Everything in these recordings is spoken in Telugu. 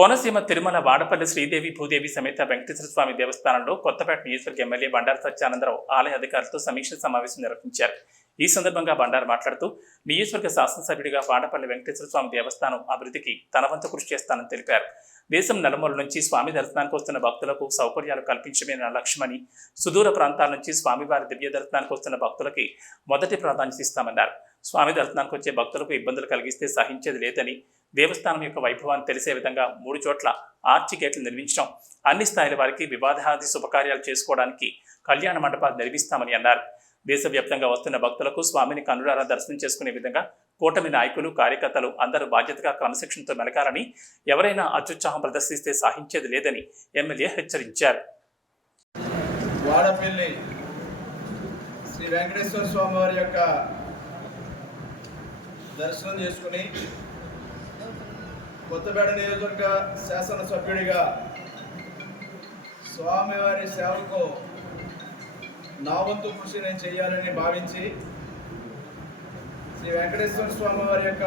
కోనసీమ తిరుమల వాడపల్లి శ్రీదేవి భూదేవి సమేత వెంకటేశ్వర స్వామి దేవస్థానంలో కొత్తపేట నియోజకవర్గ ఎమ్మెల్యే బండారు సత్యానందరావు ఆలయ అధికారులతో సమీక్ష సమావేశం నిర్వహించారు. ఈ సందర్భంగా బండారు మాట్లాడుతూ నియోజకవర్గ శాసనసభ్యుడిగా వాడపల్లి వెంకటేశ్వర స్వామి దేవస్థానం అభివృద్ధికి తన వంతు కృషి చేస్తానని తెలిపారు. దేశం నలుమూల నుంచి స్వామి దర్శనానికి వస్తున్న భక్తులకు సౌకర్యాలు కల్పించడమే నా లక్ష్యమని, సుదూర ప్రాంతాల నుంచి స్వామివారి దివ్య దర్శనానికి వస్తున్న భక్తులకి మొదటి ప్రాధాన్యత ఇస్తామన్నారు. స్వామి దర్శనానికి వచ్చే భక్తులకు ఇబ్బందులు కలిగిస్తే సహించేది లేదని, దేవస్థానం యొక్క వైభవాన్ని తెలిసే విధంగా 3 చోట్ల ఆర్చి గేట్లు నిర్మించడం, అన్ని స్థాయిల వారికి వివాదాది శుభకార్యాలు చేసుకోవడానికి కళ్యాణ మండపాలు నిర్మిస్తామని అన్నారు. దేశవ్యాప్తంగా వస్తున్న భక్తులకు స్వామిని కన్నులారా దర్శనం చేసుకునే విధంగా కూటమి నాయకులు, కార్యకర్తలు అందరూ బాధ్యతగా క్రమశిక్షణతో మెలగాలని, ఎవరైనా అత్యుత్సాహం ప్రదర్శిస్తే సహించేది లేదని ఎమ్మెల్యే హెచ్చరించారు. వాడపల్లి శ్రీ వెంకటేశ్వర స్వామి వారి యొక్క దర్శనం చేసుకుని కొత్తపేట నియోజకవర్గ శాసనసభ్యుడిగా స్వామివారి సేవకు నా వంతు కృషి నేను చేయాలని భావించి శ్రీ వెంకటేశ్వర స్వామి వారి యొక్క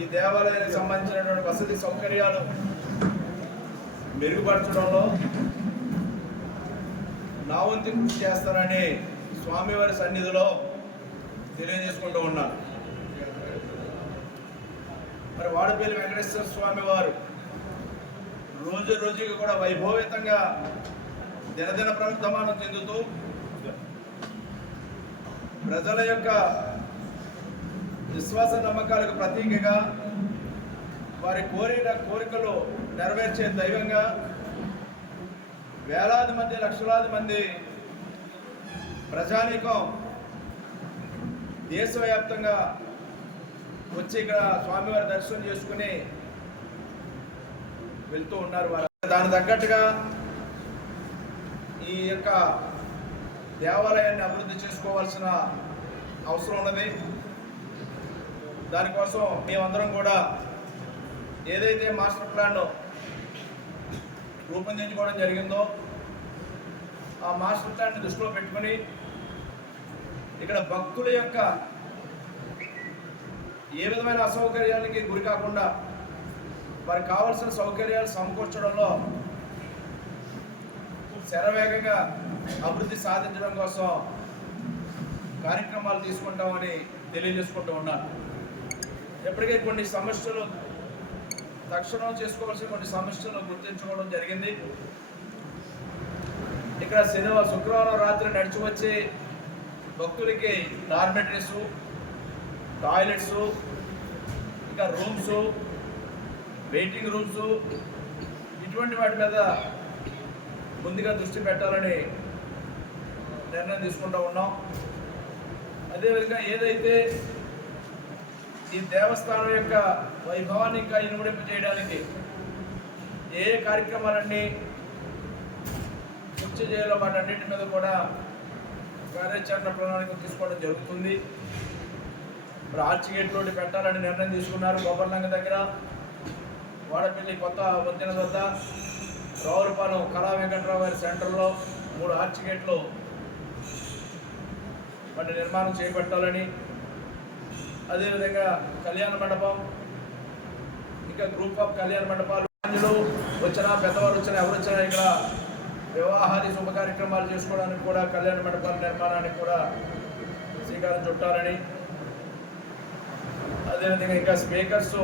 ఈ దేవాలయానికి సంబంధించినటువంటి వసతి సౌకర్యాలు మెరుగుపరచడంలో నా వంతు కృషి చేస్తానని స్వామివారి సన్నిధిలో తెలియజేసుకుంటూ ఉన్నాను. మరి వాడపల్లి వెంకటేశ్వర స్వామి వారు రోజు రోజుకి కూడా వైభవితంగా దినదిన ప్రవర్తమానం చెందుతూ ప్రజల యొక్క విశ్వాస నమ్మకాలకు ప్రతీకగా, వారి కోరికలు నెరవేర్చే దైవంగా వేలాది మంది, లక్షలాది మంది ప్రజానీకం దేశవ్యాప్తంగా వచ్చి ఇక్కడ స్వామివారి దర్శనం చేసుకుని వెళ్తూ ఉన్నారు. వారు దాని తగ్గట్టుగా ఈ యొక్క దేవాలయాన్ని అభివృద్ధి చేసుకోవాల్సిన అవసరం ఉన్నది. దానికోసం మేమందరం కూడా ఏదైతే మాస్టర్ ప్లాన్ రూపొందించుకోవడం జరిగిందో ఆ మాస్టర్ ప్లాన్ని దృష్టిలో పెట్టుకుని ఇక్కడ భక్తుల యొక్క ఏ విధమైన అసౌకర్యాలకి గురి కాకుండా వారికి కావాల్సిన సౌకర్యాలు సమకూర్చడంలో శరవేగంగా అభివృద్ధి సాధించడం కోసం కార్యక్రమాలు తీసుకుంటామని తెలియజేసుకుంటూ ఉన్నాను. ఎప్పటికీ కొన్ని సమస్యలు తక్షణం చేసుకోవాల్సిన కొన్ని సమస్యలు గుర్తించుకోవడం జరిగింది. ఇక్కడ శుక్రవారం రాత్రి నడిచి వచ్చే భక్తులకి డార్మెటరీస్, టాయిలెట్స్, ఇంకా రూమ్స్, వెయిటింగ్ రూమ్స్, ఇటువంటి వాటి మీద ముందుగా దృష్టి పెట్టాలని నిర్ణయం తీసుకుంటూ ఉన్నాం. అదేవిధంగా ఏదైతే ఈ దేవస్థానం యొక్క వైభవాన్ని ఇంకా ఇనుమడింపు చేయడానికి ఏ కార్యక్రమాలన్నీ పూర్తి చేయాలో వాటన్నిటి మీద కూడా కార్యాచరణ ప్రణాళిక తీసుకోవడం జరుగుతుంది. ఇప్పుడు ఆర్చి గేట్లు పెట్టాలని నిర్ణయం తీసుకున్నారు. గోపర్లంగ దగ్గర, వాడపల్లి కొత్త వంతెన వద్ద, రావులపాలెం కళా వెంకట్రావు గారి సెంటర్లో 3 ఆర్చి గేట్లు వాటి నిర్మాణం చేపట్టాలని, అదేవిధంగా కళ్యాణ మండపం, ఇంకా గ్రూప్ ఆఫ్ కళ్యాణ మండపాలు వచ్చినా, పెద్దవారు వచ్చినా, ఎవరు వచ్చినా ఇక్కడ వివాహాది శుభ కార్యక్రమాలు చేసుకోవడానికి కూడా కళ్యాణ మండపాల నిర్మాణానికి కూడా శ్రీకారం చుట్టాలని, అదేవిధంగా ఇంకా స్పీకర్స్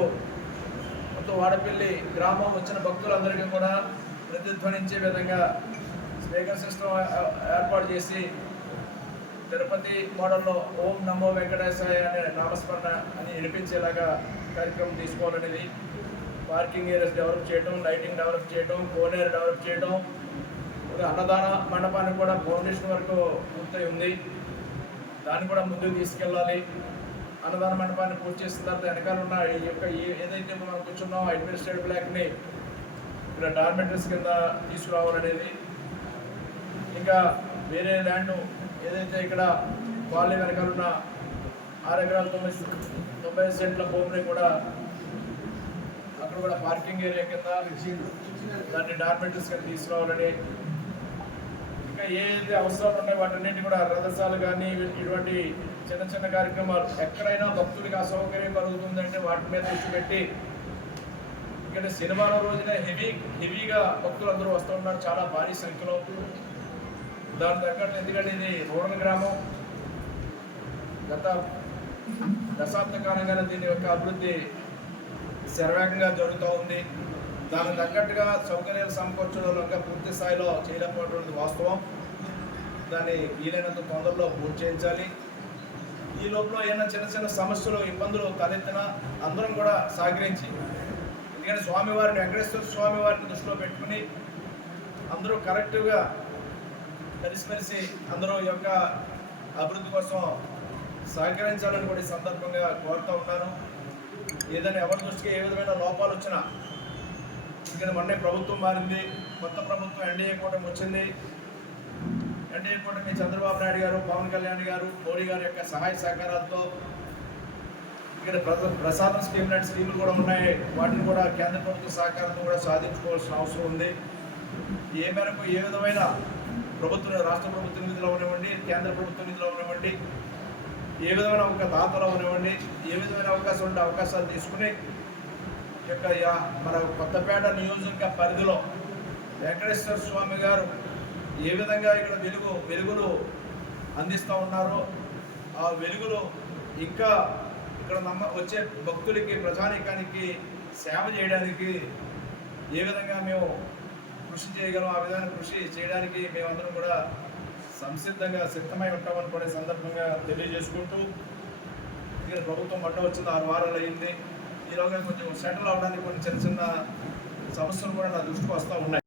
మొత్తం వాడపల్లి గ్రామం వచ్చిన భక్తులందరికీ కూడా ప్రతిధ్వనించే విధంగా స్పీకర్ సిస్టమ్ ఏర్పాటు చేసి తిరుపతి మోడల్లో ఓం నమో వెంకటేశాయ అనే నామస్మరణ అని వినిపించేలాగా కార్యక్రమం తీసుకోవాలనేది. పార్కింగ్ ఏరియాస్ డెవలప్ చేయడం, లైటింగ్ డెవలప్ చేయడం, కోనేరు డెవలప్ చేయడం, అన్నదాన మండపానికి కూడా ఫౌండేషన్ వరకు పూర్తయి ఉంది, దాన్ని కూడా ముందుకు తీసుకెళ్ళాలి. అన్నదాన మండపాన్ని పూర్తి చేసిన తర్వాత వెనకాల ఉన్న ఈ యొక్క ఏదైతే మనం కూర్చున్నామో అడ్మినిస్ట్రేటివ్ బ్లాక్ని ఇక్కడ డార్మెంటరీస్ కింద తీసుకురావాలనేది. ఇంకా వేరే ల్యాండ్ ఏదైతే ఇక్కడ కాలనీ వెనకాల ఉన్న 6 ఎకరాల 90 సెంట్ల భూమిని కూడా అక్కడ కూడా పార్కింగ్ ఏరియా కింద దాన్ని డార్మెంటరీస్ కింద తీసుకురావాలని, ఇంకా ఏదైతే అవసరాలు ఉన్నాయో వాటన్నింటి కూడా రథసాలు కానీ ఇటువంటి చిన్న చిన్న కార్యక్రమాలు ఎక్కడైనా భక్తులకి అసౌకర్యం కలుగుతుందంటే వాటి మీద దృష్టి పెట్టి ఇక్కడ శనివారం రోజున హెవీగా భక్తులు అందరూ వస్తూ ఉన్నారు, చాలా భారీ సంఖ్యలో. దాని తగ్గట్టు ఎందుకంటే ఇది రూరల్ గ్రామం, గత దశాబ్ద కాలంగానే దీని యొక్క అభివృద్ధి శరవేగంగా జరుగుతూ ఉంది. దానికి తగ్గట్టుగా సౌకర్యాలు సమకూర్చడంలో ఇంకా పూర్తి స్థాయిలో చేయలేకపోవడం వాస్తవం. దాన్ని వీలైనంత తొందరలో పూర్తి చేయించాలి. ఈ లోపల ఏమైనా చిన్న చిన్న సమస్యలు ఇబ్బందులు తలెత్తిన అందరం కూడా సహకరించి, ఎందుకంటే స్వామివారిని వెంకటేశ్వర స్వామివారిని దృష్టిలో పెట్టుకుని అందరూ కరెక్ట్గా కలిసిమెలిసి అందరూ ఈ యొక్క అభివృద్ధి కోసం సహకరించాలని కూడా ఈ సందర్భంగా కోరుతూ ఉన్నాను. ఏదైనా ఎవరి దృష్టికి ఏ విధమైన లోపాలు వచ్చినా, ఇక్కడ మొన్నే ప్రభుత్వం మారింది, కొత్త ప్రభుత్వం ఎన్డీఏ కూటమి వచ్చింది. ఎన్డీఏ కూటమి చంద్రబాబు నాయుడు గారు, పవన్ కళ్యాణ్ గారు, మోడీ గారి యొక్క సహాయ సహకారాలతో ఇక్కడ ప్రసాదం స్కీమ్ లాంటి స్కీములు కూడా ఉన్నాయి. వాటిని కూడా కేంద్ర ప్రభుత్వ సహకారంతో కూడా సాధించుకోవాల్సిన అవసరం ఉంది. ఏ మేరకు ఏ విధమైన ప్రభుత్వం, రాష్ట్ర ప్రభుత్వ నిధులు అవనివ్వండి, కేంద్ర ప్రభుత్వ నిధులు అవనివ్వండి, ఏ విధమైన ఒక దాతలు అవనివ్వండి, ఏ విధమైన అవకాశం ఉంటే అవకాశాలు తీసుకుని యొక్క మన కొత్తపేట నియోజకవర్గ పరిధిలో వెంకటేశ్వర స్వామి గారు ఏ విధంగా ఇక్కడ వెలుగులు అందిస్తూ ఉన్నారో ఆ వెలుగులు ఇంకా ఇక్కడ వచ్చే భక్తులకి, ప్రజానీకానికి సేవ చేయడానికి ఏ విధంగా మేము కృషి చేయగలం, ఆ విధంగా కృషి చేయడానికి మేమందరం కూడా సిద్ధమై ఉంటామని కూడా సందర్భంగా తెలియజేసుకుంటూ, ఇక్కడ ప్రభుత్వం మట్ట వచ్చింది 6 వారాలు అయింది. ఈలోగా కొంచెం సెటిల్ అవడానికి కొన్ని చిన్న చిన్న సమస్యలు కూడా నా దృష్టికి వస్తూ ఉన్నాయి.